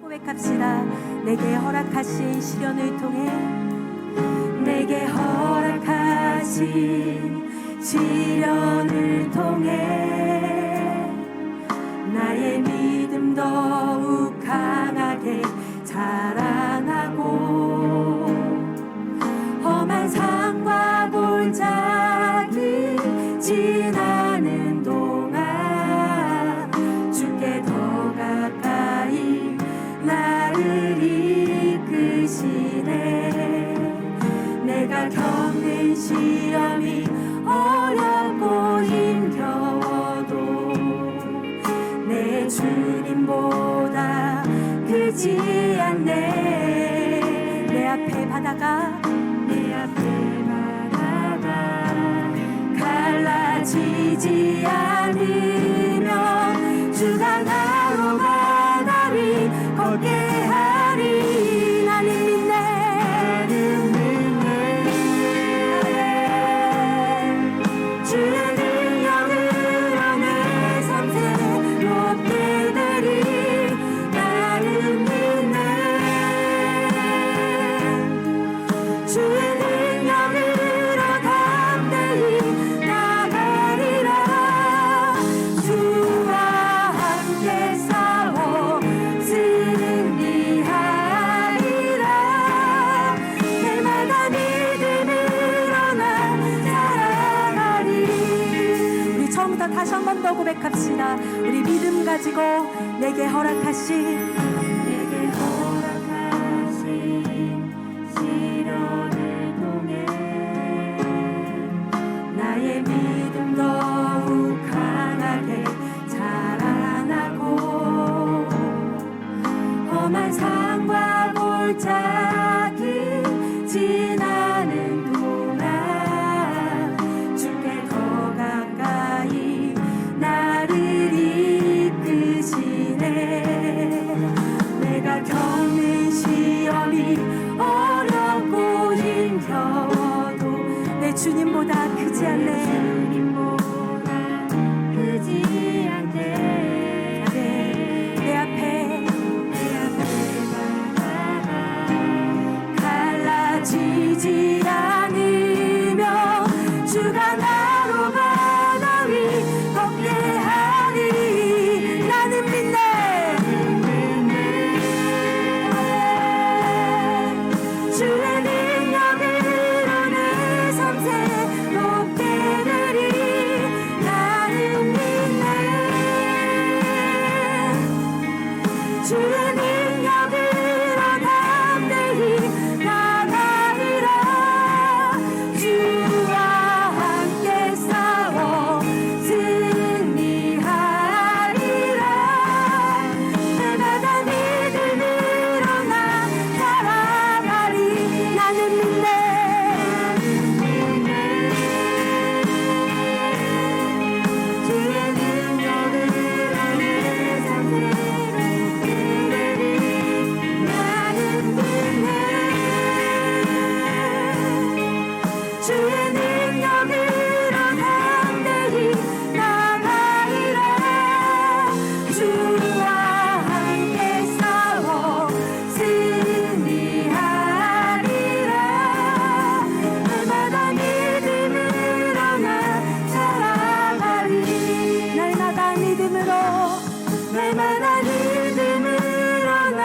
고백합시다. 내게 허락하신 시련을 통해, 내게 허락하신 시련을 통해 나의 믿음 더욱 강하게 자라나고, 험한 산과 골짜기 지나는 동안 주께 더 가까이 나를 이끄시네. 내가 겪는 시험이 어렵고 힘겨워도 내 주님보다 크지 않네. 내 앞에 바다가 갈라지지 않으면 주가 나로 바다를 걷게 하리. 나는 믿네. 주의 능력으로 내 삶 새롭게 되리. 나는 믿네. 주의 능력으로 담대히 나가리라. 주와 함께 싸워 승리하리라. 날마다 믿음으로 나 살아가리. 우리 처음부터 다시 한 번 더 고백합시다. 우리 믿음 가지고 내게 허락하신 시련을 통해 나의 믿음 더욱 강하게 자라나고, 험한 산과 골짜기 지나는 동안 주께 더 가까이 나를 이끄시네. 내가 겪는 시험이 어렵고 힘겨워도 내 주님보다 크지 않네. 내 앞에 갈라지지 않으면 주가 나로 바다 위 걷게 하리. 나는 믿네. 주의 능력으로 내 삶 새롭게 되리. 나는 믿네. 주의 능력으로 담대히 나가리라. 주와 함께 싸워 승리하리라. 날마다 믿음으로 나 살아가리. 나는 믿네. 주의 능력으로 내 삶 새롭게 되리. 나는 믿네. 주의 능력으로 담대히 나가리라. 주와 함께 싸워 승리하리라. 날마다 믿음으로 나 살아가리. 날마다 믿음으로 나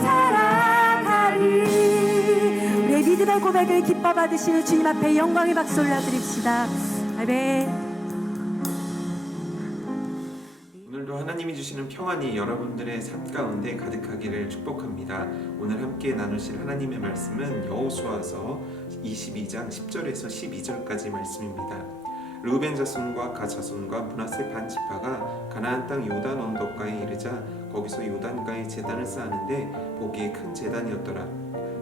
살아가리. 우리의 믿음의 고백을 기뻐 받으시는 주님 앞에 영광의 박수 올려드립시다. 아멘. 오늘도 하나님이 주시는 평안이 여러분들의 삶 가운데 가득하기를 축복합니다. 오늘 함께 나누실 하나님의 말씀은 여호수아서 22장 10절에서 12절까지 말씀입니다. 르우벤 자손과 갓 자손과 므낫세 반 지파가 가나안 땅 요단 언덕가에 이르자 거기서 요단가에 제단을 쌓았는데 보기에 큰 제단이었더라.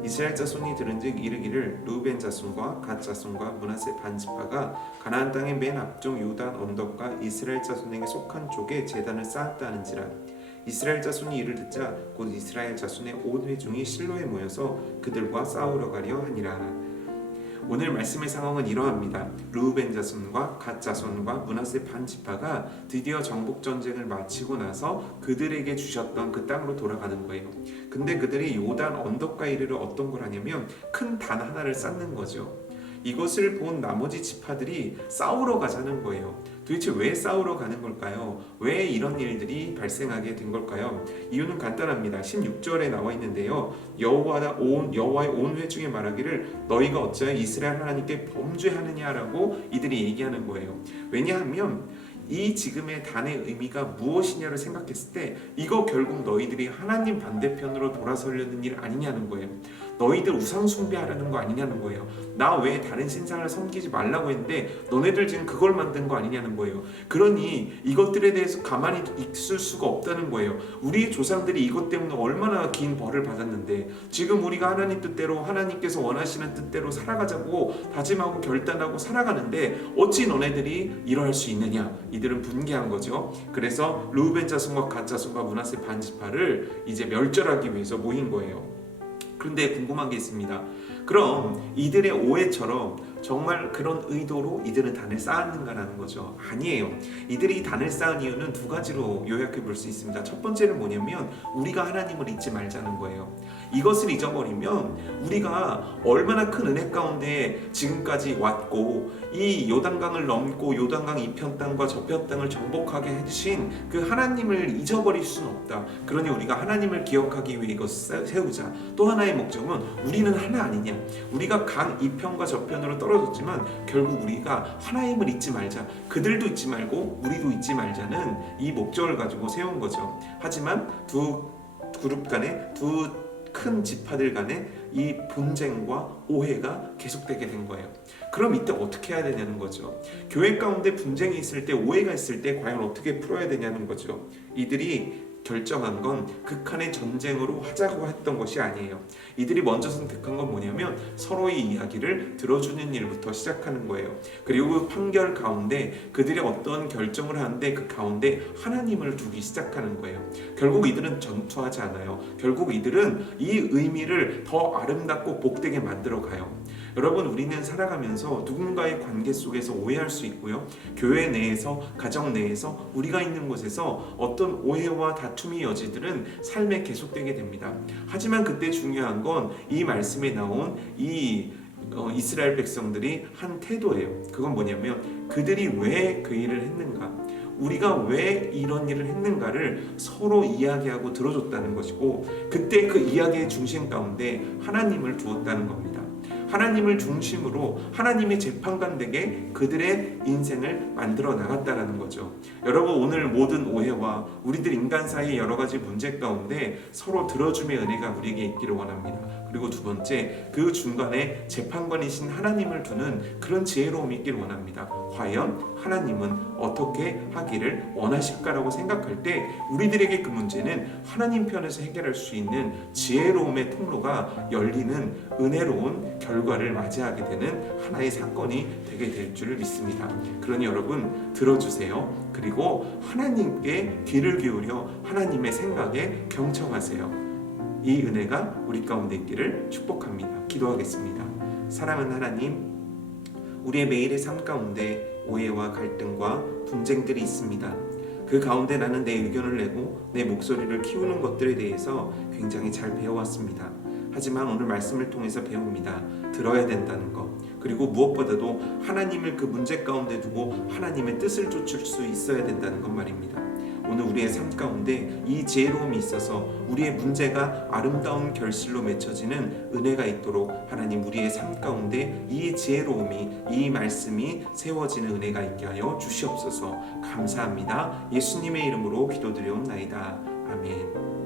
이스라엘 자손이 들은즉 이르기를 르우벤 자손과 갓 자손과 므낫세 반 지파가 가나안 땅의 맨 앞쪽 요단 언덕과 이스라엘 자손에게 속한 쪽에 제단을 쌓았다 하는지라. 이스라엘 자손이 이를 듣자 곧 이스라엘 자손의 온 회중이 실로에 모여서 그들과 싸우러 가려 하니라. 오늘 말씀의 상황은 이러합니다. 르우벤 자손과 갓 자손과 므낫세 반 지파가 드디어 정복 전쟁을 마치고 나서 그들에게 주셨던 그 땅으로 돌아가는 거예요. 근데 그들이 요단 언덕가 이르러 어떤 걸 하냐면 큰 단 하나를 쌓는 거죠. 이것을 본 나머지 지파들이 싸우러 가자는 거예요. 도대체 왜 싸우러 가는 걸까요? 왜 이런 일들이 발생하게 된 걸까요? 이유는 간단합니다. 16절에 나와 있는데요. 여호와의 온 회중에 말하기를 너희가 어찌하여 이스라엘 하나님께 범죄하느냐라고 이들이 얘기하는 거예요. 왜냐하면 이 지금의 단의 의미가 무엇이냐를 생각했을 때 이거 결국 너희들이 하나님 반대편으로 돌아서려는 일 아니냐는 거예요. 너희들 우상 숭배하려는 거 아니냐는 거예요. 나 외에 다른 신상을 섬기지 말라고 했는데 너네들 지금 그걸 만든 거 아니냐는 거예요. 그러니 이것들에 대해서 가만히 있을 수가 없다는 거예요. 우리 조상들이 이것 때문에 얼마나 긴 벌을 받았는데 지금 우리가 하나님 뜻대로 하나님께서 원하시는 뜻대로 살아가자고 다짐하고 결단하고 살아가는데 어찌 너네들이 이러할 수 있느냐. 이들은 분개한 거죠. 그래서 르우벤 자손과 갓 자손과 므낫세 반 지파를 이제 멸절하기 위해서 모인 거예요. 그런데 궁금한 게 있습니다. 그럼 이들의 오해처럼 정말 그런 의도로 이들은 단을 쌓았는가라는 거죠. 아니에요. 이들이 단을 쌓은 이유는 두 가지로 요약해 볼 수 있습니다. 첫 번째는 뭐냐면 우리가 하나님을 잊지 말자는 거예요. 이것을 잊어버리면 우리가 얼마나 큰 은혜 가운데 지금까지 왔고 이 요단강을 넘고 요단강 이편 땅과 저편 땅을 정복하게 해주신 그 하나님을 잊어버릴 수는 없다. 그러니 우리가 하나님을 기억하기 위해 이것을 세우자. 또 하나의 목적은 우리는 하나 아니냐. 우리가 강 이편과 저편으로 떨어졌지만 결국 우리가 하나님을 잊지 말자. 그들도 잊지 말고 우리도 잊지 말자는 이 목적을 가지고 세운 거죠. 하지만 두 그룹 간에 두 큰 지파들 간에 이 분쟁과 오해가 계속되게 된 거예요. 그럼 이때 어떻게 해야 되냐는 거죠. 교회 가운데 분쟁이 있을 때 오해가 있을 때 과연 어떻게 풀어야 되냐는 거죠. 이들이 결정한 건 극한의 전쟁으로 하자고 했던 것이 아니에요. 이들이 먼저 선택한 건 뭐냐면 서로의 이야기를 들어주는 일부터 시작하는 거예요. 그리고 그 판결 가운데 그들이 어떤 결정을 하는데 그 가운데 하나님을 두기 시작하는 거예요. 결국 이들은 전투하지 않아요. 결국 이들은 이 의미를 더 아름답고 복되게 만들어 가요. 여러분, 우리는 살아가면서 누군가의 관계 속에서 오해할 수 있고요. 교회 내에서, 가정 내에서, 우리가 있는 곳에서 어떤 오해와 다툼의 여지들은 삶에 계속되게 됩니다. 하지만 그때 중요한 건 이 말씀에 나온 이 이스라엘 백성들이 한 태도예요. 그건 뭐냐면 그들이 왜 그 일을 했는가, 우리가 왜 이런 일을 했는가를 서로 이야기하고 들어줬다는 것이고, 그때 그 이야기의 중심 가운데 하나님을 두었다는 겁니다. 하나님을 중심으로 하나님의 재판관되게 그들의 인생을 만들어 나갔다라는 거죠. 여러분, 오늘 모든 오해와 우리들 인간 사이의 여러 가지 문제 가운데 서로 들어줌의 은혜가 우리에게 있기를 원합니다. 그리고 두 번째, 그 중간에 재판관이신 하나님을 두는 그런 지혜로움이 있기를 원합니다. 과연 하나님은 어떻게 하기를 원하실까라고 생각할 때 우리들에게 그 문제는 하나님 편에서 해결할 수 있는 지혜로움의 통로가 열리는 은혜로운 결과를 맞이하게 되는 하나의 사건이 되게 될 줄을 믿습니다. 그러니 여러분, 들어주세요. 그리고 하나님께 귀를 기울여 하나님의 생각에 경청하세요. 이 은혜가 우리 가운데 있기를 축복합니다. 기도하겠습니다. 사랑하는 하나님, 우리의 매일의 삶 가운데 오해와 갈등과 분쟁들이 있습니다. 그 가운데 나는 내 의견을 내고 내 목소리를 키우는 것들에 대해서 굉장히 잘 배워왔습니다. 하지만 오늘 말씀을 통해서 배웁니다. 들어야 된다는 것, 그리고 무엇보다도 하나님을 그 문제 가운데 두고 하나님의 뜻을 쫓을 수 있어야 된다는 것 말입니다. 오늘 우리의 삶 가운데 이 지혜로움이 있어서 우리의 문제가 아름다운 결실로 맺혀지는 은혜가 있도록 하나님, 우리의 삶 가운데 이 지혜로움이, 이 말씀이 세워지는 은혜가 있게 하여 주시옵소서. 감사합니다. 예수님의 이름으로 기도드리옵나이다. 아멘.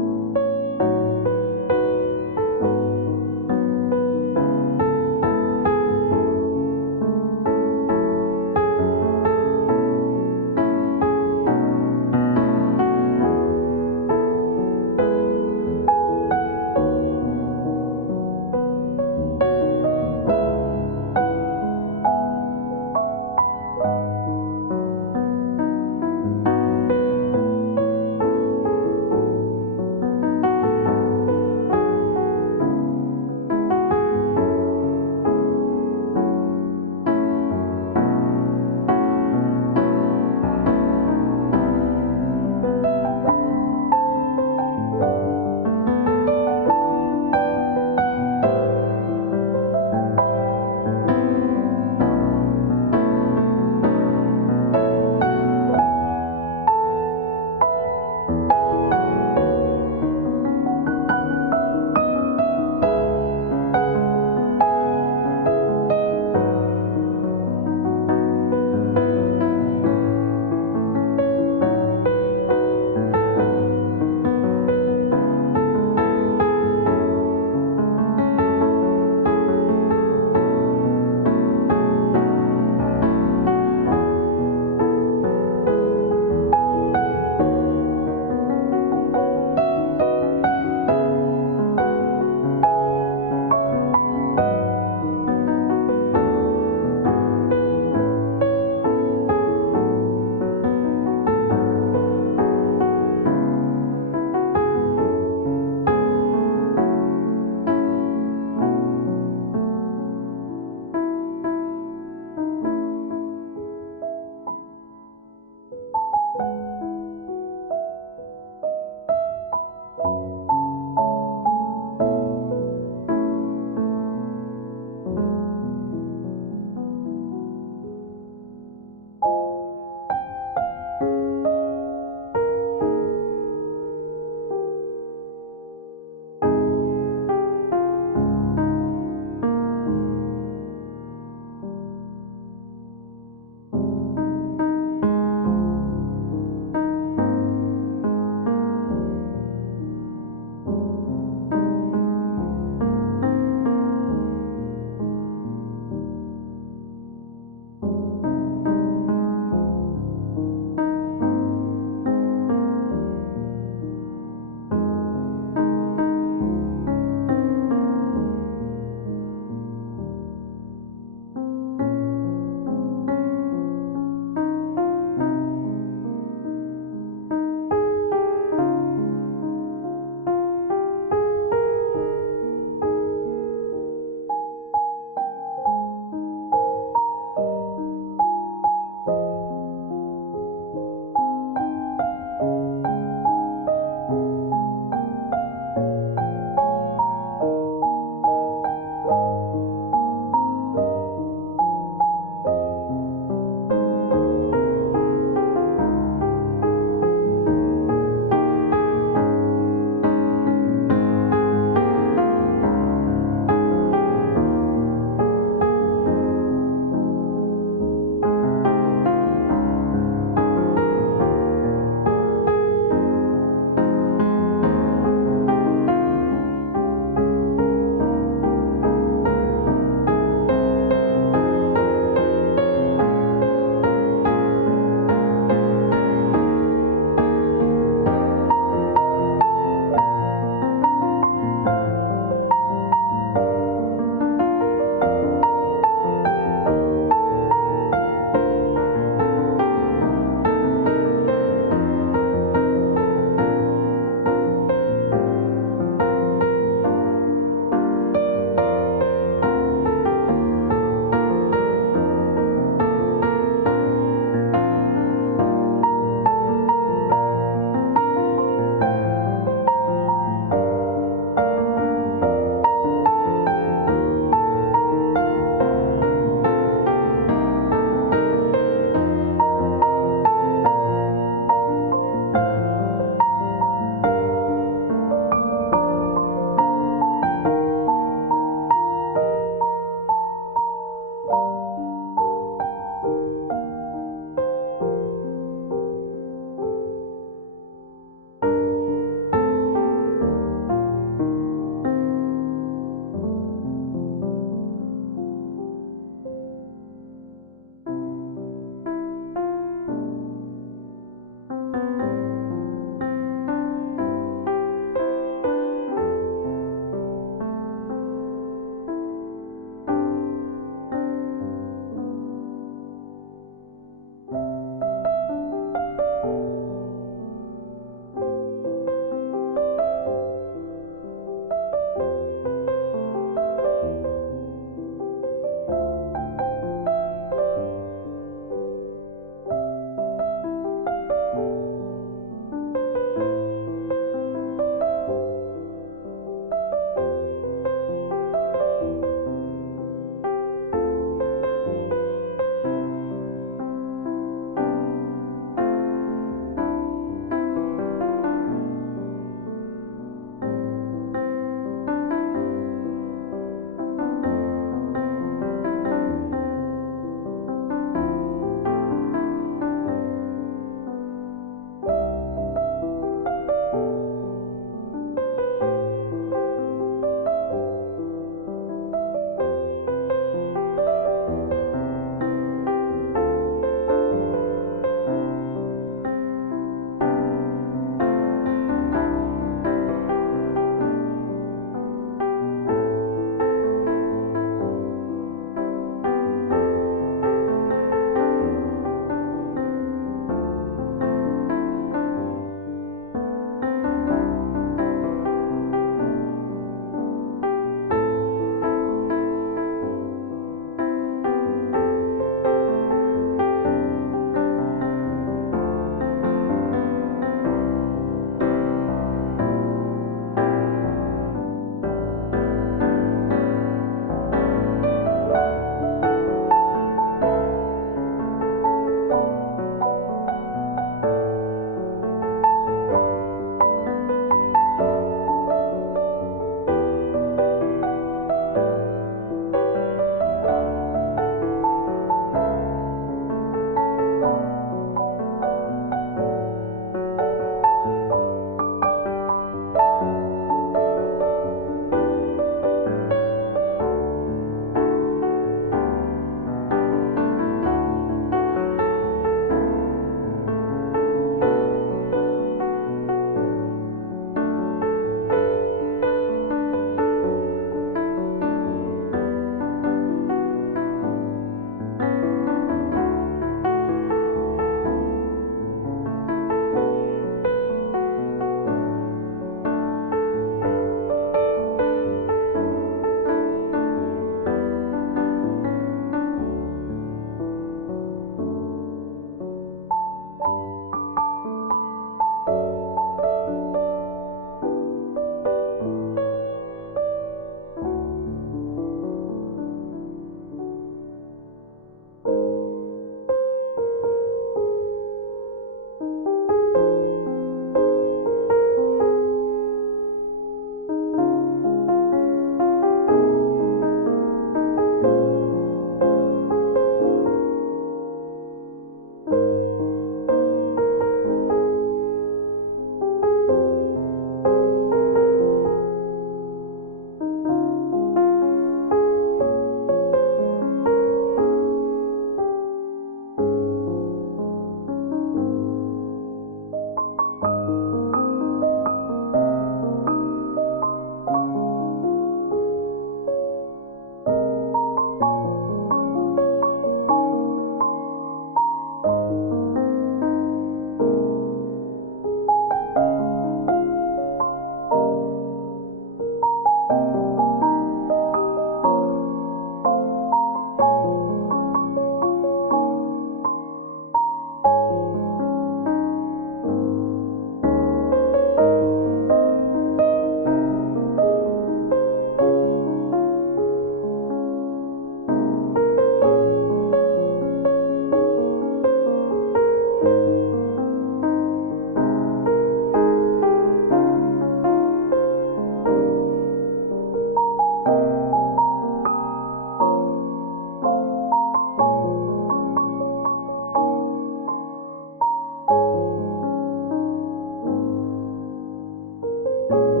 주